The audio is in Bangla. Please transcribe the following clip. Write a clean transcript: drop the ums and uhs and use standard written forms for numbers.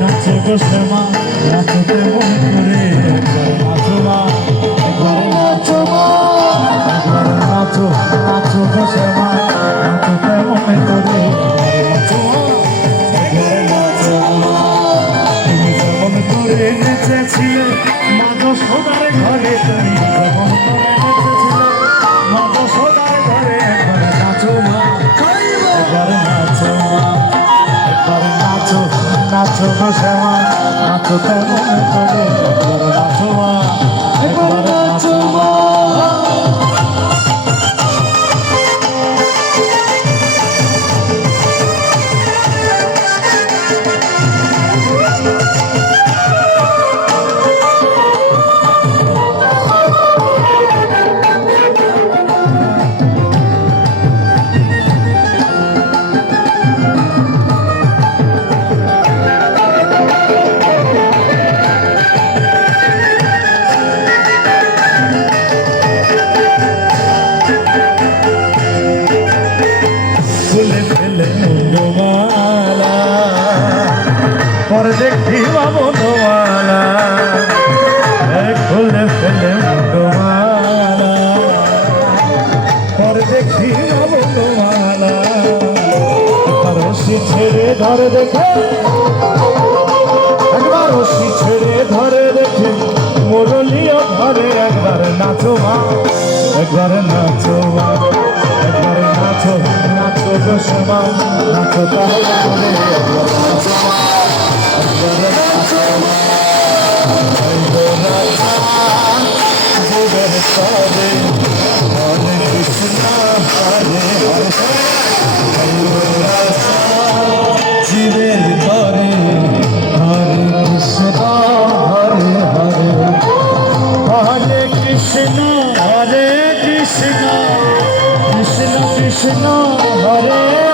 নাচো গো শ্যামা নাচতে মন করে একবার নাচো মা একবার নাচো নাচো গো শ্যামা নাচতে মন করে তুমি যেমন করে নেচেছিলে মা যশোদার ঘরে তুমি যেমন করে নেচেছিলে মা যশোদার ঘরে একবার নাচো মা একবার নাচো মা একবার নাচো নাচো গো শ্যামা নাচো তেমন করে একবার নাচো মা একবার নাচো মা খুলে ফেলে মুন্ডমালা পরে দেখি বাবনমালা খুলে ফেলে মুন্ডমালা পরে দেখি বাবনমালা রশি ছেড়ে ধরে দেখে একবার রশি ছেড়ে ধরে দেখে মুরলিও ঘরে একবার নাচো মা একবার নাচো মা একবার নাচো নাচো গো শ্যামা নাচো তাহলে করে একবার নাচো মা একবার নাচো মা জীবের তরে হরে কৃষ্ণ হরে হরে জীবের তরে হরে কৃষ্ণ হরে হরে হরে কৃষ্ণ হরে কৃষ্ণ কৃষ্ণ কৃষ্ণ হরে